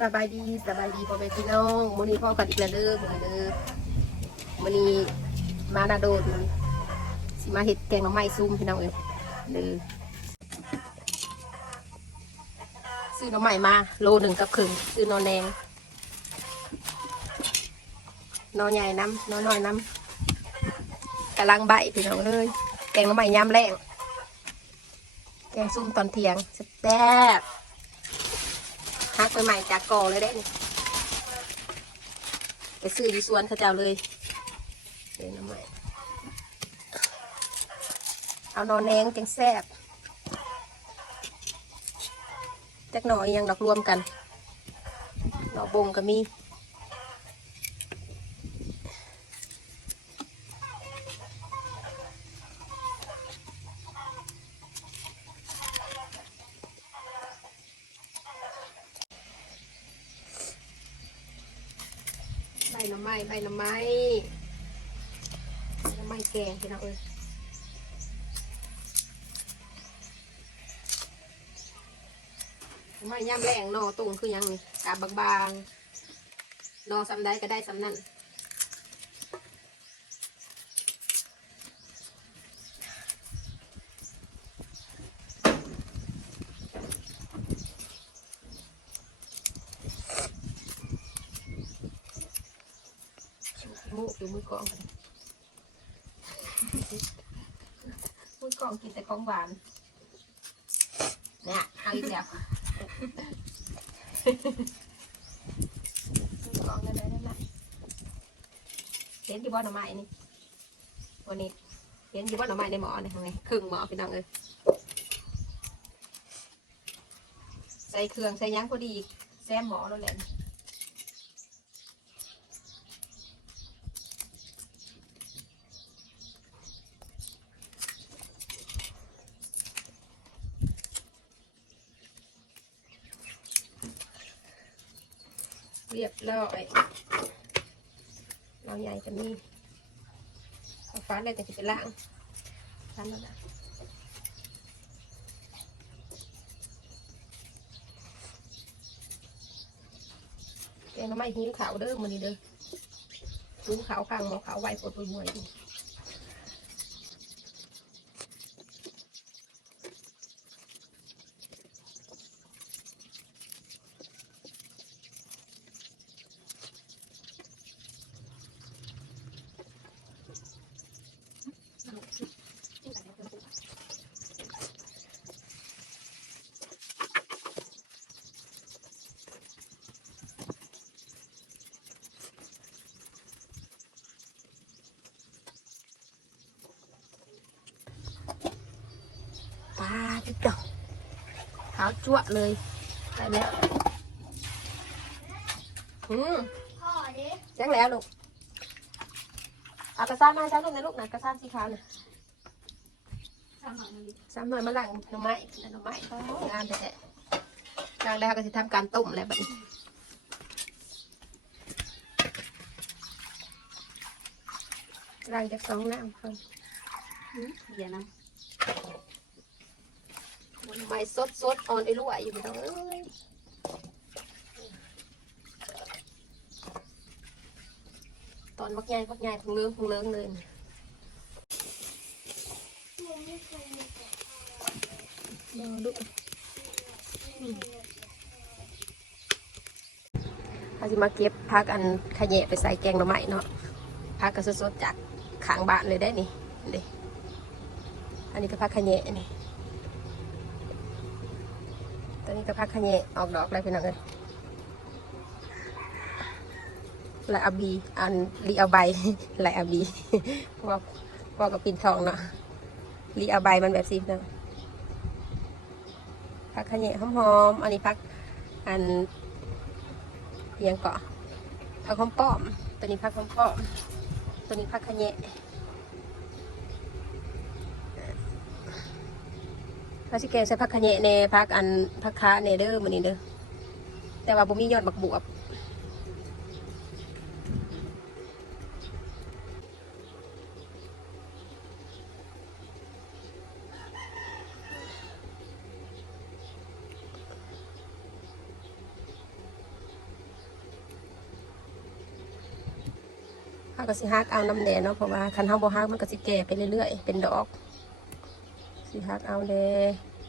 สบายดีสบายดีพ่อแม่พี่น้องมื้อนี้พ่อกันอีกแล้วเด้อมื้อเด้อมื้อนี้มานาโดนสิมาเฮ็ดแกงหน่อไม้ซุ่มพี่น้องเอ้ยเด้อซื้อหน่อไม้มาโลหนึ่งกับครึ่งซื้อนอนแดงนอนใหญ่น้ำนอนน้อยน้ำกำลังใบพี่น้องเลยแกงหน่อไม้ยามแรงแกงซุ่มตอนเที่ยงแซ่บ ๆฮักไปใหม่จากกองเลยได้นี่ไปซื้อที่สวนเขาเจ้าเลยเลยน้ำใหม่เอานอนแนงจังแซ่บจักหน่อยยังดอกรวมกันดอกบงก็มีใบหน้ำ ไม้ใบละไม้ละไม้แกงพี่น้องเอ้ยไม้ย่ำแรงนอตุ่งคือยังนี่กาบบางๆนอสำได้ก็ได้สำนั่นมู กอยู่มือกองกันมือกองกินแต่ของหวาน เนี่ยเอาอีกแล้วมือกองกันได้นั่นแหละเห็นที่บ่อหน่อไม้นี่วันนี้เห็นที่บ่อหน่อไม้ในหม้อนี่ทำไงครึ่งหม้อพี่น้องเอ้ยใส่เครื่องใส่ยังพอดีแซมหม้อแล้วแหละ เรียบร้อยเราใหญ่จะมีเอาฟ้าเลยแต่จะไปล้างฟ้าแล้วนะแกงน้ำไม้หิ้วขาวเด้อมันนี่เด้อหิ้วขาวข้างหมอขาวไวปวดปุยมวยดิปลาจิ๊กดอกขาว จั่วเลยได้แล้วอืมพ่อด้แจ้งแล้วลูกเอากระซ่ามาให้ลูกนะลูกนะกระซ่าสีขาวนะทำหน่อยซ้ำหน่อยมาหลังหน่อไม้หน่อไม้โอ้ยงามแท้ๆหลังแล้วก็จะทำการต้มแล้วแบบนี้หลังจากสองน้ำคนเดี๋ยวนะ หน่อไม้สดสดอ่อนไอ้ลวยอยู่ไม่ต้องเอ้ยตอนบักใหญ่บักใหญ่พุงเลื้องพุงเลื้องเลยรอดูเขาจะมาเก็บพักอันขะแยะไปใส่แกงหน่อไม้เนาะพักก็สดๆจากขางบ้านเลยได้นี่นี่อันนี้ก็พักขะแยะนี่ตอ นี้ก็พักขะแยะออกดอกแล้วพี่น้องเอ้ยและอาบีอันลีเอาใบแลอาบีพว่าเพว่ากับปินทองเนาะลีเอาใบมันแบบสีเนาะผักขะแหน่หอมๆอันนี้ผักอันเอียงเกาะผักหอมป้อมตัวนี้ผักหอมป้อมตัวนี้ผักขะแห พระสิแกใส่พักขะแยะแน่พักอันพักค้าแนเด้อมันนี้เด้อแต่ว่าผมมียอดบักบวบาก็สิฮักเอาน้ำแดงเนาะเพราะว่าคันเฮาบ่ฮักมันก็สิแก่ไปเรื่อยๆเป็นดอก สิฮักเอาแด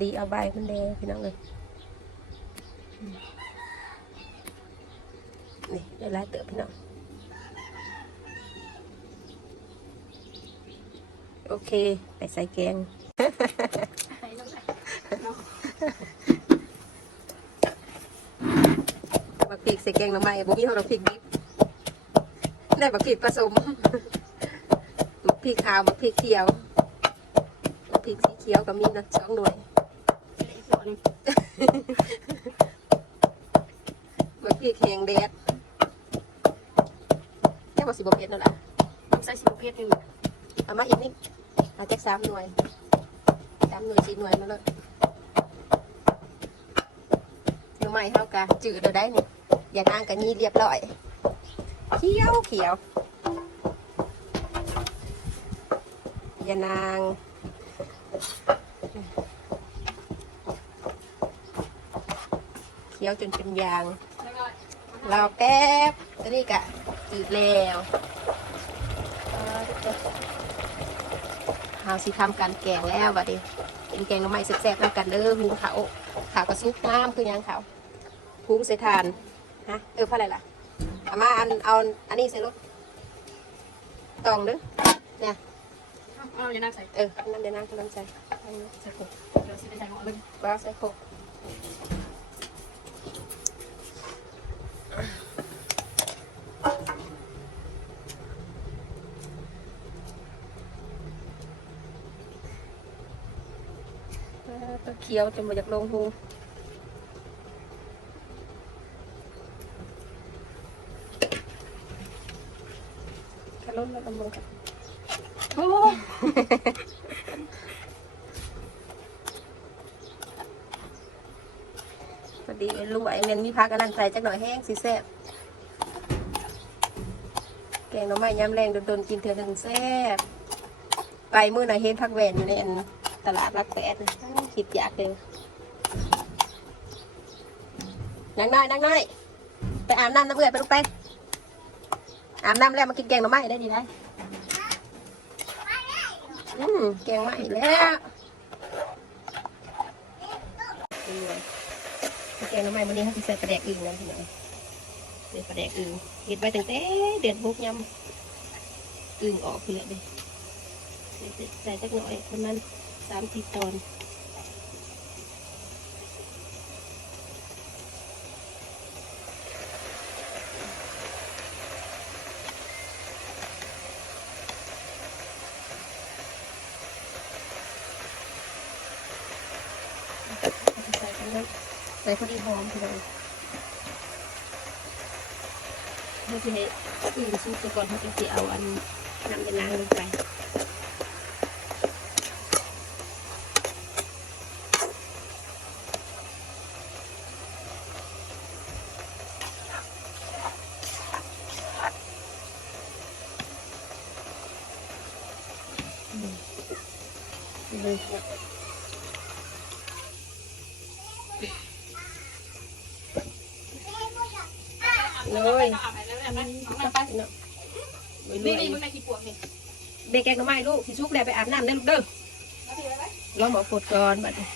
รีเอาใบมันแดพี่น้องเลยนี่ได้หลายเติบพี่น้องโอเค ไปใส่แกงบักพริกใส่แกงหน่อไม้บ่มีเท่าบักพริกดิบได้บักพริกผสมบักพริกขาวบักพริกเขียว เขียวก็มีนะสองหน่วยอีกตัวหนึงบักพริกแห้งแดดแค่บอกสิบเอ็ดนั่นแหละต้องใส่สิบเพชรหนึ่งเอามาอีกนิดอาจจะสามหน่วยสามหน่วยสี่หน่วยมาเลยหน่อไม้เท่ากันจืดเราได้นี่อย่านางกันนี่เรียบร้อยเขียวเขียวอย่านาง เขียวจนเป็นยางแล้วก็รอแป๊บตัวนี้กะจืดแล้วเฮาสิทำการแกงแล้วบัดนี้เป็นแกงหน้ำไม้แซ่บๆแล้วกันเด้อหุงเขาวขาวกระซุกน้ำคือหยังเขาวพุงใส่ทานฮะเออเพราะอะไรล่ะเอามาอันเอาอันนี้ใส่รถตองเด้อเนี่ยเอาอย่าน่าใส่เออนั่นเดี๋ยวนั่งกำลังใจเอาใส่โขกเดี๋ยวสิไปใส่หม้อเลยว้าวใส่โขกอ่ ขียวจนมาจากลงหูกระล้นแล้วลำบงกันโอ้พอดีรวยเงินมีพักกำลังใจจักหน่อยแห้งสิแซ่บแกงหน่อไม้ยำแรงโดนๆกินเถื่อหนึ่งแซ่บไปมื้อไหนเห็นพักแหวนอยู่ในอันตลาดรักแปด คิดอยากเลยนังน้อยนังน้อย ไปอาบน้ำน้ำเบื่อไปลูกไป อาบน้ำแล้วมากินแกงหน่อไม้ได้ดีได้อืมแกงใหม่แล้วแกงน้ำมันวันนี้เขาจะใส่ปลาแดกอึ่งนะพี่น้องใส่ปลาแดกอึ่งเห็ดไว้ตั้งแต่เดือนบุกยำอึ่งออกเพื่อเลยใส่สักหน่อยประมาณสามสิบตอนใส่กันนะใส่ พอดีหอมพี่น้องเขาจะให้อึ่งซุปไปก่อนเขาจะเอาอันน้ำยานางลงไป เลยเอาไปแล้วนะเอาไปเนาะนี่นี่มึงในกี่ปวกนี่เด็กแกงก็ไม่ลูกสิชุกแล้วไปอาบน้ำได้ลูกเด้อแล้วพี่ไว้ไว้ลองบอกกดก่อนบัดนี้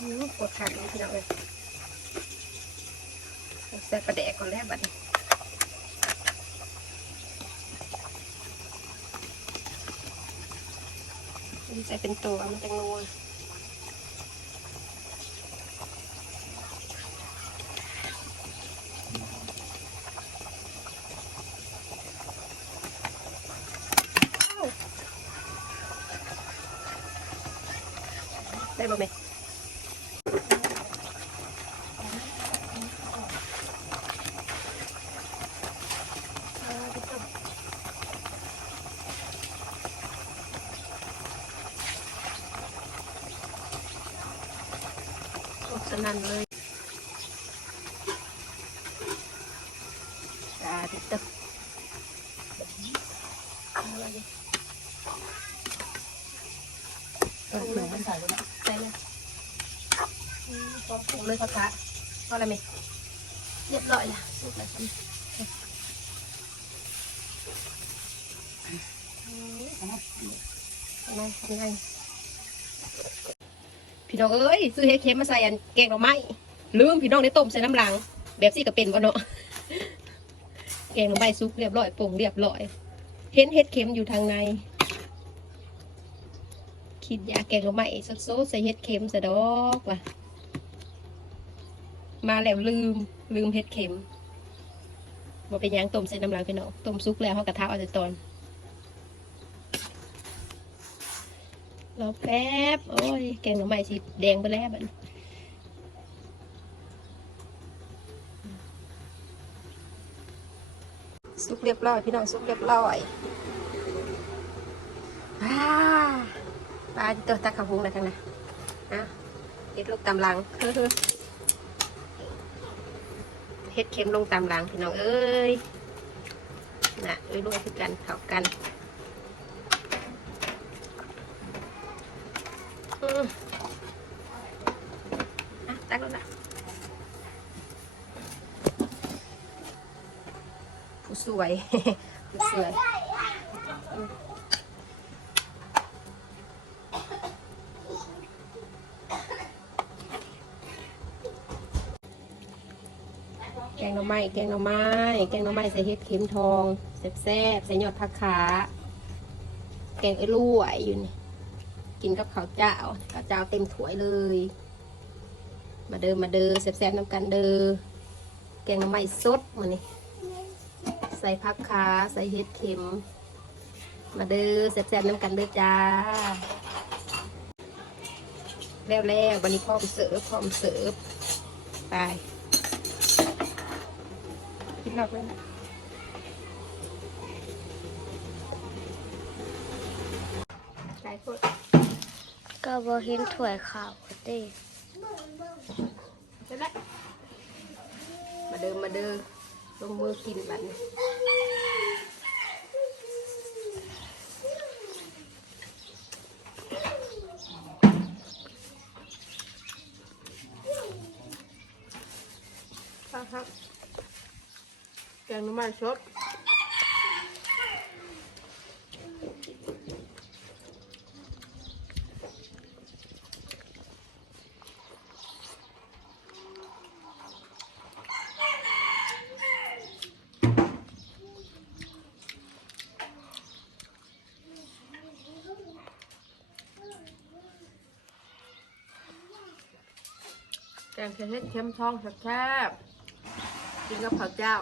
อื้อกดขัดเลยพี่น้องเลยใส่ประแดกก่อนแล้วบัดนี้ใส่เป็นตัวมันจะงัวได้บ่แม่โอ้ สนั่นเลยอ่าติดตึกเอาละดิเออเหมือนมันใส่เลยนะใส่เลยพอปรุงเลยค่ะพระพออะไรไหมเรียบร้อยละสุกแล้วจ้ะไงไง พี่น้องเอ้ยซื้อเฮ็ดเค็มมาใส่อันแกงหน่อไม้ลืมพี่น้องได้ต้มใส่น้ำลัง แบบซี่ก็เป็นบ่เนาะแกงหน่อไม้ซุกเรียบร้อยปรุงเรียบร้อย เห็นเฮ็ดเค็มอยู่ทางใน คิดยาแกงหน่อไม้สดๆใส่เฮ็ดเค็มซะดอกว่ะมาแล้วลืมลืมเฮ็ดเค็มบ่เป็นหยังต้มใส่น้ำลังพี่น้องต้มซุกแล้วเฮากระทะเอาแต่ตอน รอแป๊บ โอ้ย แกงหน่อไม้สิแดงไปแล้วบัดนี้สุกเรียบร้อย พี่น้องสุกเรียบร้อยว้าปลาตัวตะขาบุงอะทั้งนั้นอะเฮ็ดลูกตำลังเฮ็ดเค็มลงตำลังพี่น้องเอ้ยน่ะเอ้ยรวยคือกันเข้ากัน อืมอะตักแล้วนะ ผู้สวยผู้สวยแกงหน่อไม้แกงหน่อไม้แกงหน่อไม้ใส่เห็ดเข็มทองแซ่บๆใส่ยอดผักขาแกงไอ้ลู่ไอ้อยู่นี่กินกับข้าวเจ้าข้าวเจ้าเต็มถ้วยเลย มาเดิมมาเดิมแซ่บๆน้ำกันเดิมแกงหน่อไม้สดมานี่ ส่ผักขาใส่เห็ดเข็ม มาเดิมแซ่บๆน้ำกันเด้อจ้า แล้วแล้ววันนี้พร้อมเสิร์ฟพร้อมเสิร์ฟไปกินหนักเลยนะไปพูดก็บ่เห็นถ้วยข้าวเด้เห็นไหมมาเดิมมาเดิมล งมือกินบัดนี้ครับครับแกงน้ำมันสด แกงเผ็ดเค็มช่องแซ่บๆกินกับข้าวเจ้า